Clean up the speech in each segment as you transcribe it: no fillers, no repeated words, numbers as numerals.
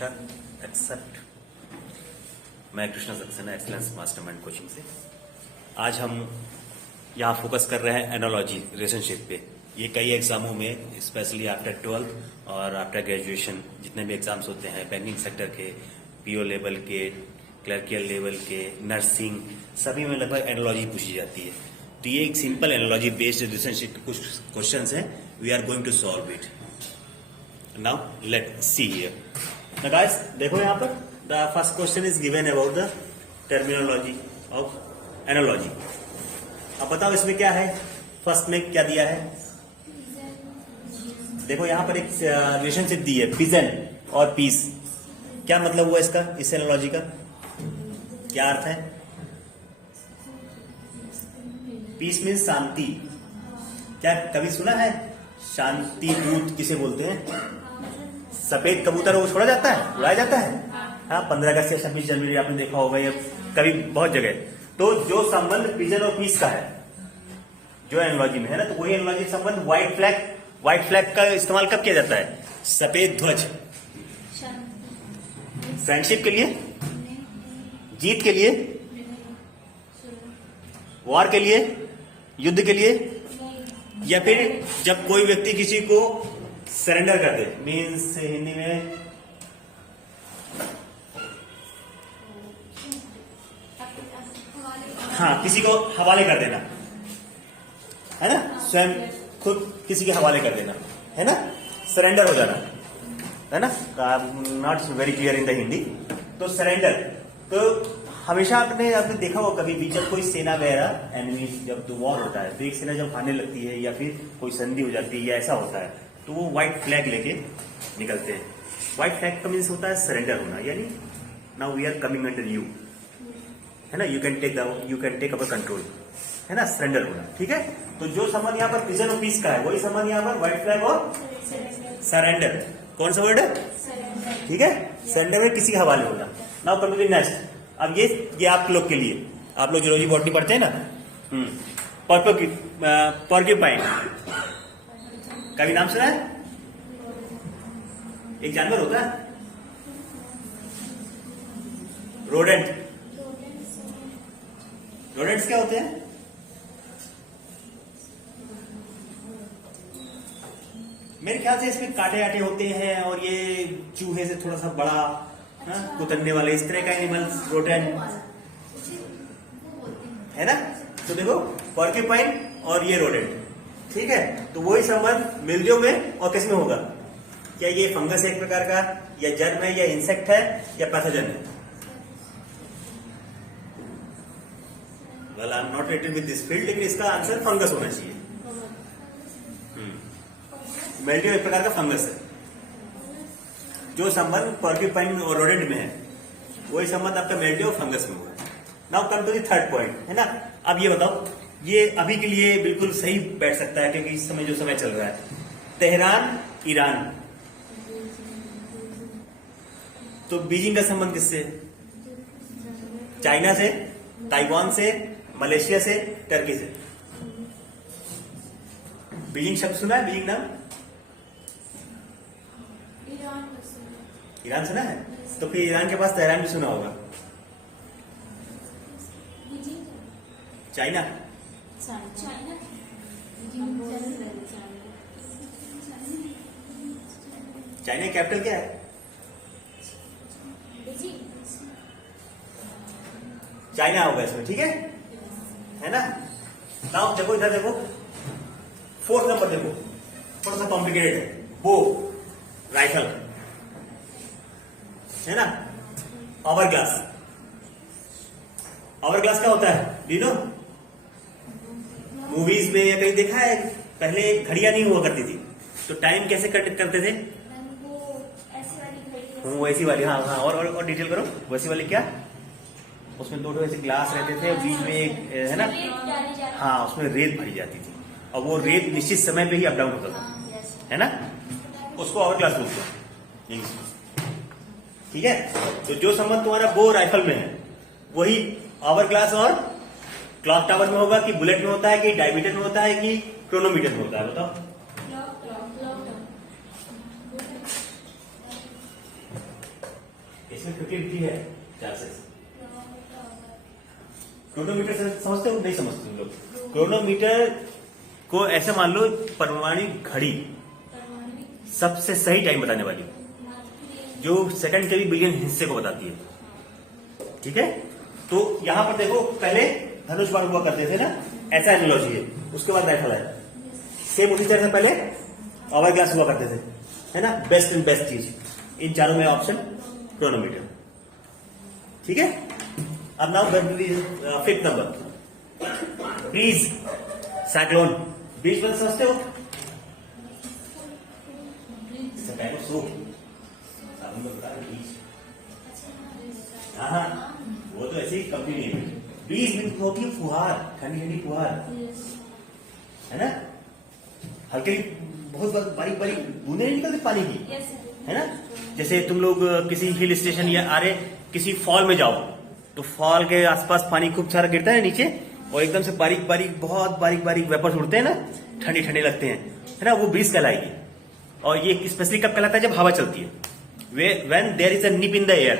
नमस्कार। एक्सेप्ट मैं Krishna Saxena excellence mastermind coaching से। आज हम यहाँ फोकस कर रहे हैं एनालॉजी रिलेशनशिप पे। ये कई एग्जामों में स्पेशली आफ्टर 12th और आफ्टर ग्रेजुएशन जितने भी एग्जाम्स होते हैं बैंकिंग सेक्टर के, पीओ लेवल के, क्लर्कियल लेवल के, नर्सिंग, सभी में लगभग एनालॉजी पूछी जाती है। तो ये एक सिंपल एनालॉजी बेस्ड रिलेशनशिप कुछ क्वेश्चंस हैं। We are going to solve it. Now let's see here. Now guys, देखो यहाँ पर the first question is given about the terminology of analogy. अब बताओ इसमें क्या है। फर्स्ट में क्या दिया है, देखो यहाँ पर एक रिलेशनशिप दी है पिजन और पीस। क्या मतलब हुआ इसका, इस एनालॉजी का क्या अर्थ है? पीस मीन्स शांति। क्या कभी सुना है शांति दूत किसे बोलते हैं? सफेद कबूतर वो छोड़ा जाता है, उड़ाया जाता है। हाँ, 15 अगस्त या 26 जनवरी आपने देखा होगा या कभी बहुत जगह। तो जो संबंध पिजन और पीस का है जो एनालॉजी में है ना, तो वही एनालॉजी संबंध व्हाइट फ्लैग का इस्तेमाल कब किया जाता है? सफेद ध्वज फ्रेंडशिप के लिए, जीत के लिए, वॉर के लिए, युद्ध के लिए, या फिर जब कोई व्यक्ति किसी को सरेंडर कर दे, मीन्स हिंदी में हाँ, किसी को हवाले कर देना है ना, स्वयं खुद किसी के हवाले कर देना है ना, सरेंडर हो जाना है ना। Not very clear in the Hindi. तो सरेंडर, तो हमेशा आपने देखा हो कभी भी जब कोई सेना वगैरह एनिमी जब वॉर होता है तो एक सेना जब आने लगती है या फिर कोई संधि हो जाती है या ऐसा होता है तो वो व्हाइट फ्लैग लेके निकलते हैं। व्हाइट फ्लैग का मीन्स होता है सरेंडर होना, यानी now we are coming under you, है ना, you can take our control, है ना, सरेंडर होना। ठीक है, तो जो संबंध यहाँ पर पिजन और पीस का है वही संबंध यहाँ पर व्हाइट फ्लैग और सरेंडर। कौन सा वर्ड है? ठीक है, सरेंडर में किसी के हवाले होना। Now come to the next. अब ये आप लोग के लिए, आप लोग जूलॉजी बॉटनी पढ़ते हैं ना, पोर्क्यूपाइन कभी नाम सुना है? एक जानवर होता है रोडेंट। रोडेंट्स क्या होते हैं? मेरे ख्याल से इसमें कांटे आटे होते हैं और ये चूहे से थोड़ा सा बड़ा, कुतरने वाले, इस तरह का एनिमल्स रोडेंट है ना। तो देखो पोर्क्यूपाइन और ये रोडेंट, ठीक है, तो वही संबंध मिल्ड्यू में और किस में होगा? क्या ये फंगस है एक प्रकार का, या जर्म है, या इंसेक्ट है, या पैथोजन है? Well I am not related with this field, लेकिन इसका आंसर फंगस होना चाहिए। मिल्ड्यू एक प्रकार का फंगस है। जो संबंध पोर्क्यूपाइन और रोडेंट में है वही संबंध आपका मिल्ड्यू और फंगस में हुआ है। Now come to the third point, है ना। अब ये बताओ, ये अभी के लिए बिल्कुल सही बैठ सकता है क्योंकि इस समय जो समय चल रहा है, तेहरान ईरान, तो बीजिंग का संबंध किससे? चाइना से, ताइवान से, मलेशिया से, टर्की से। बीजिंग शब्द सुना है? बीजिंग नाम ईरान सुना है, तो फिर ईरान के पास तेहरान भी सुना होगा। चाइना चाइना कैपिटल क्या है? चाइना होगा इसमें, ठीक है ना। नाउ देखो इधर देखो, फोर्थ नंबर देखो, थोड़ा सा कॉम्प्लिकेटेड है। वो राइफल है ना, आवर ग्लास। आवर ग्लास क्या होता है? Do you know? मूवीज में या कहीं देखा है, पहले घड़ियां नहीं हुआ करती थी तो टाइम कैसे करते थे? वैसी वाली, हाँ हाँ, और डिटेल करो। वैसी वाली क्या? उसमें दो ऐसे ग्लास रहते थे, बीच में एक, है ना, हाँ, उसमें रेत भरी जाती थी और वो रेत निश्चित समय पे ही अप डाउन होता था, है ना, उसको आवर ग्लास बोलते हैं। ठीक है, तो जो संबंध तुम्हारा वो राइफल में है वही आवर ग्लास और क्लॉक टावर में होगा, कि बुलेट में होता है, कि डायमीटर में होता है, कि क्रोनोमीटर में होता है? बताओ। इसमें 50-50 है चांसेस। क्रोनोमीटर समझते हो नहीं समझते तुम लोग? क्रोनोमीटर को ऐसे मान लो परमाणु घड़ी सबसे सही टाइम बताने वाली, जो सेकंड के भी बिलियन हिस्से को बताती है। ठीक है, तो यहां पर देखो पहले धनुष बाण हुआ करते थे ना, ऐसा एनालॉजी है। उसके बाद राइफल है, सेम उसी तरह से पहले आवर ग्लास हुआ करते थे, है ना। बेस्ट एंड बेस्ट चीज इन चारों में ऑप्शन क्रोनोमीटर। ठीक है, अब नाउ 5th नंबर, ब्रीज, साइक्लोन। ब्रीज मतलब समझते हो? हाँ, वो तो ऐसे ही कंपनी नहीं है। ब्रीज मीन्स होती है फुहार, ठंडी ठंडी फुहार, है ना। हल्की बहुत बारीक बारीक बूंदे नहीं निकलती पानी की, है ना। जैसे तुम लोग किसी हिल स्टेशन या आरे किसी फॉल में जाओ, तो फॉल के आसपास पानी खूब सारा गिरता है नीचे, और एकदम से बारीक बारीक बहुत बारीक बारीक वेपर्स उड़ते हैं ना, ठंडी ठंडी लगते हैं, है ना। वो ब्रीज कहलाएगी। और ये स्पेशली कब कहलाता है? जब हवा चलती है। When there is a nip in the air,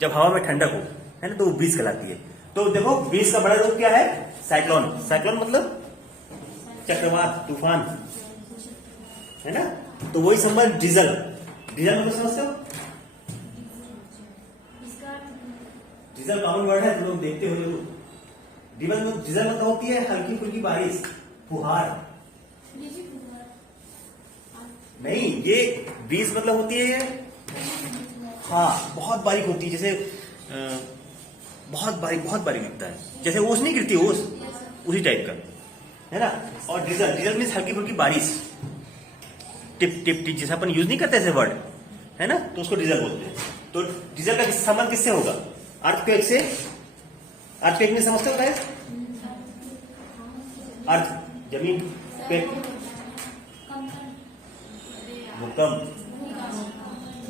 जब हवा में ठंडक हो, है ना, तो वो ब्रीज कहलाती है। तो देखो ब्रीज का बड़ा रूप क्या है? साइक्लोन। साइक्लोन मतलब चक्रवात, तूफान, है ना। तो वही संबंध डीजल। डीजल मतलब समझते हो? डीजल कॉमन वर्ड है, तुम लोग देखते हो जरूर। डीजल मतलब होती है हल्की फुल्की बारिश, फुहार। नहीं, ये ब्रीज मतलब होती है, हाँ, बहुत बारीक होती है। जैसे बहुत बारीक लगता है, जैसे ओस नहीं गिरती, ओस उसी टाइप का, है ना। और डीजल मीन्स हल्की फुल्की बारिश, टिप टिप टिप, जैसे अपन यूज नहीं करते ऐसे वर्ड, है ना, तो उसको डीजल बोलते हैं। तो डीजल का संबंध किससे होगा? अर्थक्वेक से। अर्थक्वेक में समझते हो क्या? अर्थ, जमीन पे, भूकंप,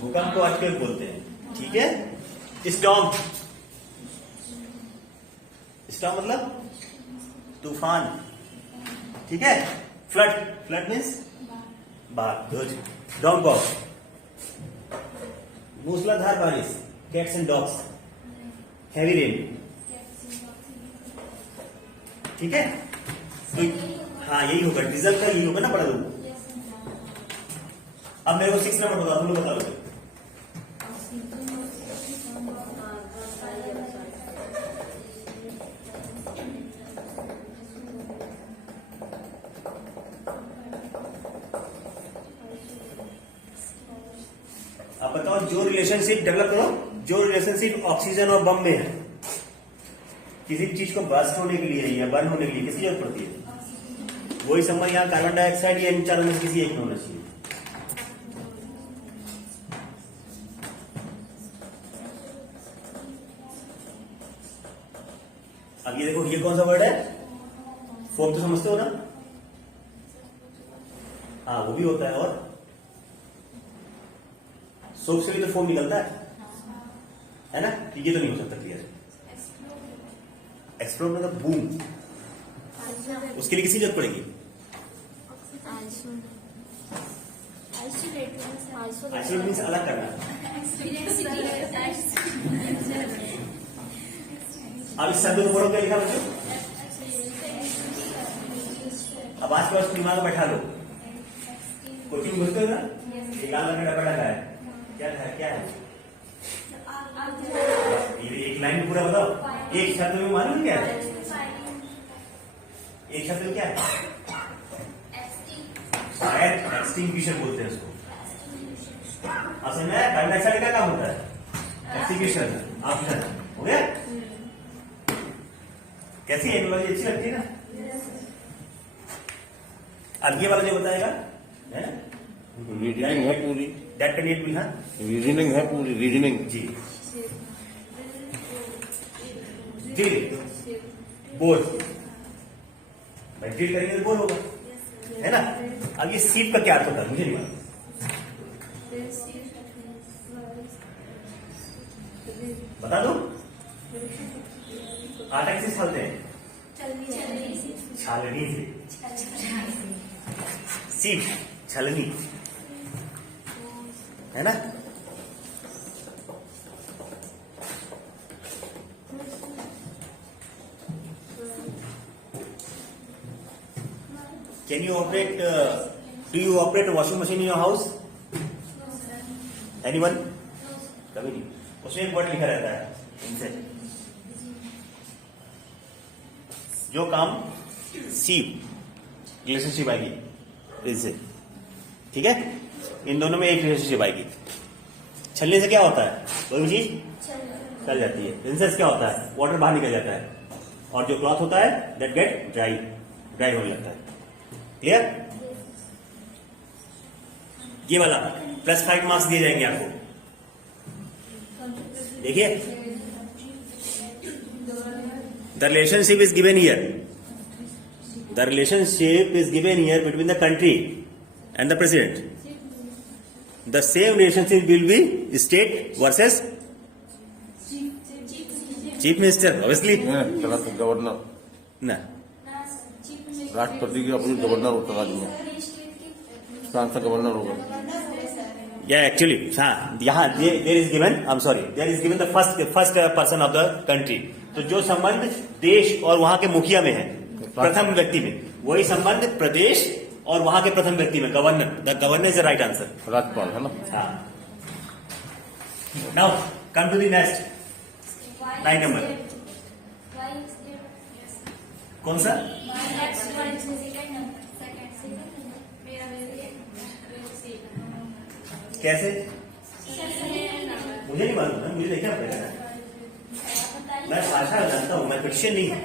भूकंप को अर्थक्वेक बोलते हैं। ठीक है। स्टॉर्म, स्टॉर्म मतलब तूफान। ठीक है। फ्लड, फ्लड मीन्स बाढ़। डाउनपॉर, मूसलाधार बारिश, cats and dogs, heavy rain. ठीक है, तो हाँ यही होगा डीजल का, यही होगा ना बड़ा रूप। अब मेरे को 6 नंबर बता, तुम लोग बता लो। अब बताओ, जो रिलेशनशिप डेवलप करो, जो रिलेशनशिप ऑक्सीजन और बम में है, किसी भी चीज को बर्स्ट होने के लिए या बर्न होने के लिए किसकी जरूरत पड़ती है? वही संबंध यहाँ कार्बन डाइऑक्साइड या इन चारों में किसी एक में होना चाहिए। अब ये देखो, ये कौन सा वर्ड है? फोम तो समझते हो ना? हाँ, वो भी होता है। और सोप से भी तो फोम निकलता है ना। ये तो नहीं हो सकता क्लियर। एक्सप्लोर मतलब बूम, उसके लिए किसी जरूरत पड़ेगी? आइसोलेट मीन्स अलग करना। अब इस शब्द को पढ़ो, क्या लिखा बच्चों? अब आज के बाद दिमाग में बैठा लो। कोचिंग बोलते हो ना, एक लाल रंग का डब्बा रखा है, क्या है? क्या है ये? एक लाइन में पूरा बताओ। एक शब्द में मालूम क्या है? एक शब्द में क्या है? शायद एक्सटिंग्विशर बोलते हैं उसको। असल में कार्बन डाइऑक्साइड का काम होता है एक्सटिंग्विशर। ऑप्शन हो गया। कैसी एनोलॉजी अच्छी लगती है ना? अब ये वाला जो बताएगा है, रीजनिंग है पूरी। दैट कैन इट बी, हाँ रीजनिंग है पूरी, रीजनिंग जी जी। बोल भाई, ड्रिल करेंगे तो बोल होगा, है ना। अब ये सीप का क्या अर्थ होता है मुझे नहीं मालूम। बता दो। आटा किससे छलते हैं? छालनी से। सीप, छलनी, है ना। Can you operate do you operate washing machine in your house? Anyone? कभी नहीं। उसमें एक वर्ड लिखा रहता है इनसे, जो काम सी रिलेशनशिप आएगी इनसे, ठीक है? इन दोनों में एक रिलेशनशिप आएगी। छलने से क्या होता है? कोई भी चीज चल जाती है। रिंसेस क्या होता है? वाटर बाहर निकल जाता है, और जो क्लॉथ होता है दैट गेट ड्राई होने लगता है। क्लियर? ये वाला +5 मार्क्स दिए जाएंगे आपको। देखिए, the relationship is given here, the relationship is given here between the country and the president. The same relationship will be state versus chief minister, obviously governor, ना। राष्ट्रपति के अपोजिट गवर्नर होता राज्य में, फ्रांस का गवर्नर होगा। या actually हाँ, यहाँ there is given, I am sorry, there is given the first person of the country. तो जो संबंध देश और वहां के मुखिया में है, प्रथम व्यक्ति में, वही संबंध प्रदेश और वहां के प्रथम व्यक्ति में, governor. The governor is the right answer. राज्यपाल है ना। हाँ। Now come to the next 9 नंबर। कौन सा? कैसे? मुझे नहीं मालूम है, मुझे देखना पड़ेगा। मैं भाषा जानता हूँ, मैं क्रिश्चियन नहीं हूँ।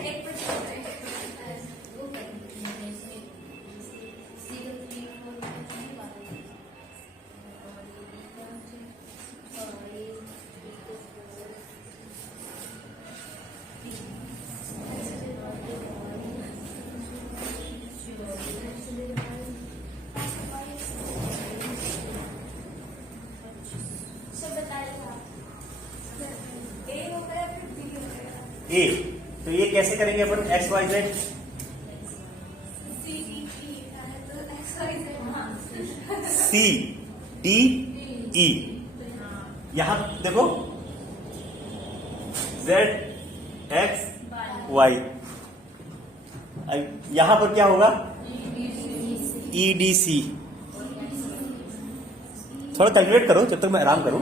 ए, तो ये कैसे करेंगे अपन? XYZ CDE। यहां देखो ZXY, यहां पर क्या होगा? EDC। थोड़ा कैलकुलेट करो जब तक मैं आराम करूं।